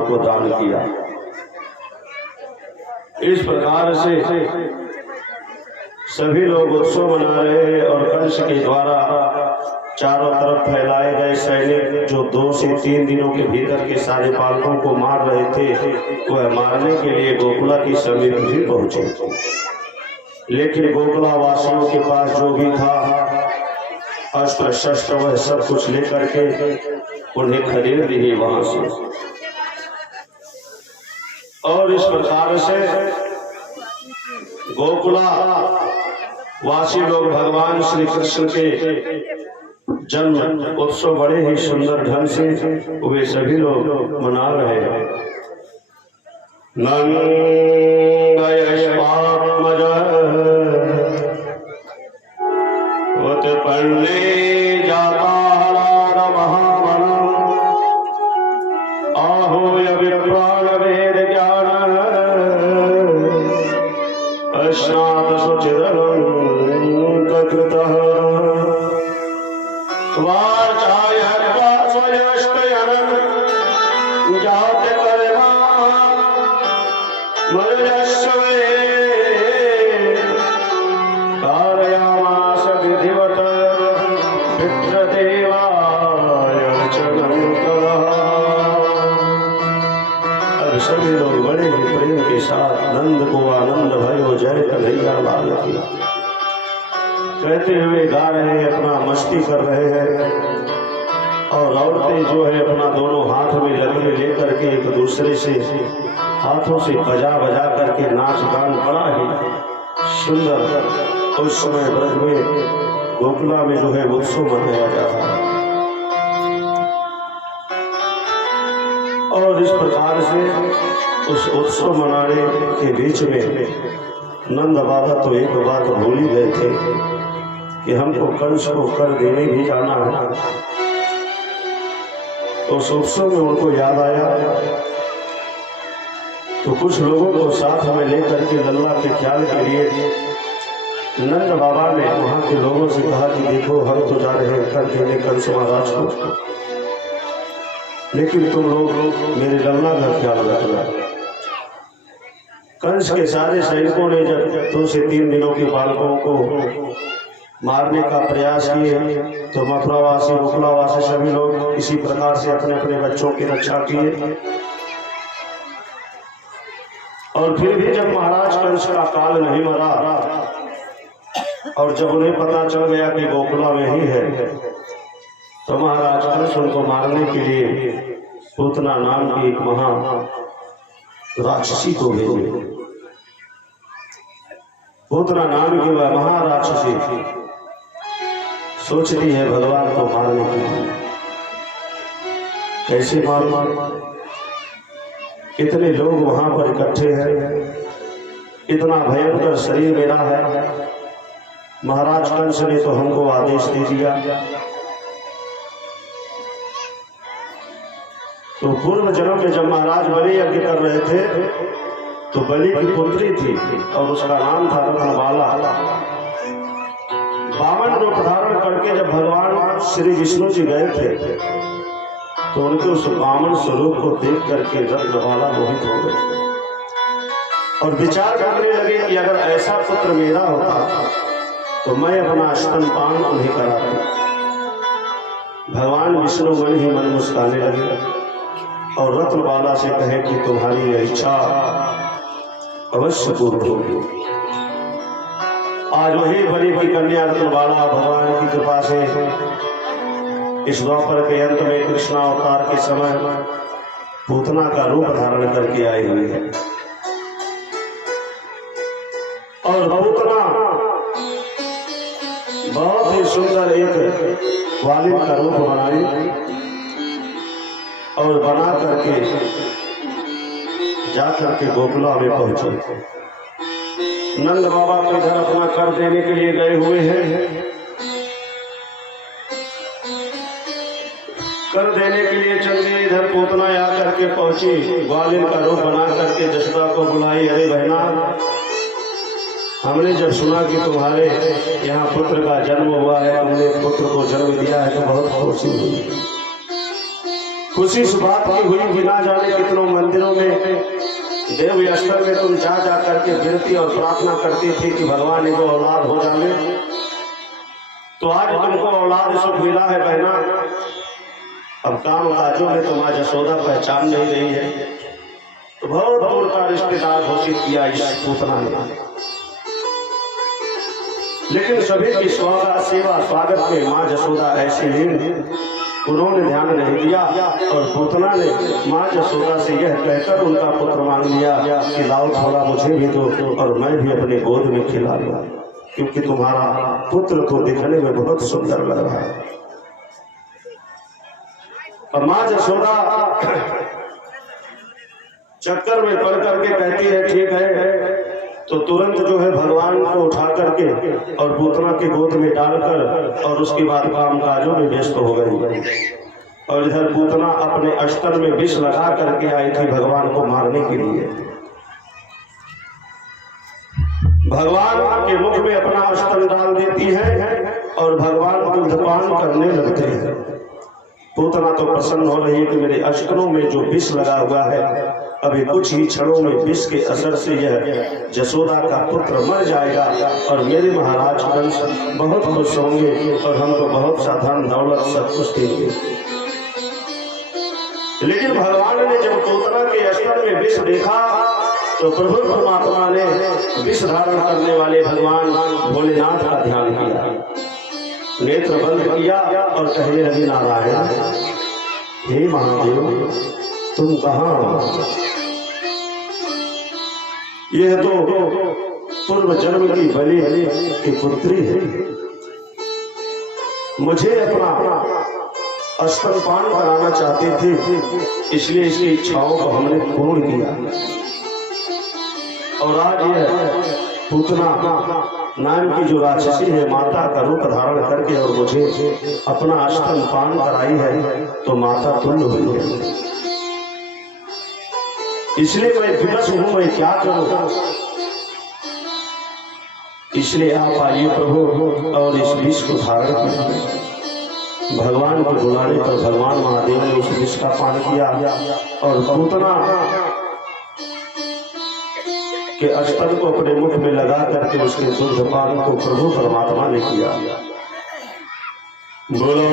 बालकों को दान किया। इस प्रकार से सभी लोग उत्सव मना रहे हैं और कंस के द्वारा चारों तरफ फैलाए गए सैनिक जो 2 से 3 दिनों के भीतर के सारे बालकों को मार रहे थे, वह मारने के लिए गोकुला की समीप भी पहुंचे। लेकिन गोकुला वासियों के पास जो भी था अस्त्र शस्त्र वह सब कुछ लेकर के उन्हें खरीद लिए वहां से। और इस प्रकार से गोकुला वासी लोग भगवान श्री कृष्ण के जन्म उत्सव बड़े ही सुंदर ढंग से वे सभी लोग मना रहे हैं। उत्पन्ने जाता महामन आहूय विप्राण वेद ज्ञान अश्नात सुचिरं कृतः वाचाय स्वयष्टयनं जात कर्मा मनुष्यवे कारयामास विधिवत पितृदेवाय अर्चनं करः। अब सभी लोग बड़े ही प्रेम के साथ नंद को आनंद भयो जय कन्हैया लाल की कहते हुए गा रहे हैं, अपना मस्ती कर रहे हैं। और औरतें जो है अपना दोनों हाथ में लगने लेकर के एक दूसरे से हाथों से बजा बजा करके नाच गान बड़ा ही सुंदर उस समय ब्रज में गोकुला में जो है उत्सव मनाया जाता है। और इस प्रकार से उस उत्सव मनाने के बीच में नंद बाबा तो एक बात भूल ही गए थे कि हमको कंस को कर देने भी जाना है। तो उस उत्सव में उनको याद आया तो कुछ लोगों को साथ में लेकर के लल्ला के ख्याल के लिए नंद बाबा ने वहां के लोगों से कहा कि देखो हम तो जा रहे हैं कर देने कंस महाराज को, लेकिन तुम लोग मेरे लल्ला का ख्याल रखना। कंस के सारे सैनिकों ने जब 2 से 3 दिनों के बालकों को मारने का प्रयास किए तो मथुरावासी गोकुलावासी सभी लोग इसी प्रकार से अपने अपने बच्चों की रक्षा किए। और फिर भी जब महाराज कंस का काल नहीं मरा और जब उन्हें पता चल गया कि गोकुला में ही है तो महाराज कंस उनको मारने के लिए पूतना नाम की एक महा राक्षसी को भेजे। पूतना नाम की वह महाराक्षसी सोचती है भगवान को मारने के लिए कैसे मार। इतने लोग वहां पर इकट्ठे हैं, इतना भयंकर शरीर मेरा है। महाराज कंस ने तो हमको आदेश दे दिया। तो पूर्व जन्म में जब महाराज बलि यज्ञ कर रहे थे तो बलि की पुत्री थी और उसका नाम था रत्नबाला। वामन रूप धारण करके जब भगवान श्री विष्णु जी गए थे तो उनके उस वामन स्वरूप को देख करके रत्नबाला मोहित हो गए और विचार करने लगे कि अगर ऐसा पुत्र मेरा होता तो मैं अपना स्तनपान उन्हें कराती। भगवान विष्णु मन ही मन मुस्काने लगे और रत्नबाला से कहे कि तुम्हारी इच्छा अवश्य पूर्ण होगी। आज वही बलि की कन्या रत्नबाला भगवान की कृपा से इस द्वापर के अंत में कृष्णा अवतार के समय पूतना का रूप धारण करके आई हुई है। और पूतना बहुत ही सुंदर एक वालिन का रूप बनाई और बना करके जाकर के गोकुला में पहुंचे। नंद बाबा को इधर अपना कर देने के लिए गए हुए हैं। कर देने के लिए चल गए, इधर पूतना आकर के पहुंची, ग्वालिन का रूप बना करके जशोदा को बुलाई। अरे बहना, हमने जब सुना कि तुम्हारे यहाँ पुत्र का जन्म हुआ है, हमने पुत्र को जन्म दिया है तो बहुत खुशी हुई। खुशी इस बात की हुई कि ना जाने कितनों मंदिरों में देव स्तर में तुम जा जा करके विनती और प्रार्थना करती थी कि भगवान इनको औलाद हो जाए। तो आज तुमको औलाद सुख मिला है बहना। अब काम काजों में तो माँ यशोदा पहचान नहीं रही है, तो बहुत दूर का रिश्तेदार घोषित किया इस पूतना ने। लेकिन सभी की सेवा स्वागत में माँ यशोदा ऐसी लीन, उन्होंने ध्यान नहीं दिया और पूतना ने माँ यशोदा से यह कहकर उनका पुत्र मांग लिया कि लाओ थोड़ा मुझे भी दो और मैं भी अपने गोद में खिला लूं, क्योंकि तुम्हारा पुत्र तो दिखने में बहुत सुंदर लग रहा है। और माँ यशोदा चक्कर में पड़ करके कहती है ठीक है, तो तुरंत जो है भगवान को उठा करके और पूतना के गोद में डालकर और उसके बाद काम काजों में व्यस्त हो गई। और इधर पूतना अपने अस्त्र में विष लगा करके आई थी भगवान को मारने के लिए। भगवान के मुख में अपना अस्त्र डाल देती है और भगवान दुग्धपान करने लगते हैं। पूतना तो प्रसन्न हो रही है कि मेरे अस्त्रों में जो विष लगा हुआ है, अभी कुछ ही क्षणों में विष के असर से यह यशोदा का पुत्र मर जाएगा और मेरे महाराज कंस बहुत खुश होंगे और हमको बहुत साधारण दौलत सब कुछ देंगे। लेकिन भगवान ने जब पूतना के अस्त्र में विष देखा तो प्रभु परमात्मा ने विष धारण करने वाले भगवान भोलेनाथ का ध्यान किया, नेत्र बंद किया और कहने लगी नारायण, हे महादेव तुम कहाँ? यह तो पूर्व जन्म की बलि की पुत्री है, मुझे अपना स्तनपान कराना चाहती थी, इसलिए इसकी इच्छाओं को हमने पूर्ण किया। और आज यह पूतना नाम की जो राक्षसी है माता का रूप धारण करके और मुझे अपना स्तनपान कराई है, तो माता तुल्य हुई है। इसलिए मैं विवश हूं, मैं क्या करूं? इसलिए आप आइए प्रभु और इस विष को धारण कीजिए। भगवान को बुलाने पर भगवान महादेव ने उस विष का पान किया और पूतना के अस्त्र को अपने मुख में लगा करके उसके दुग्धपान को प्रभु परमात्मा ने किया। बोलो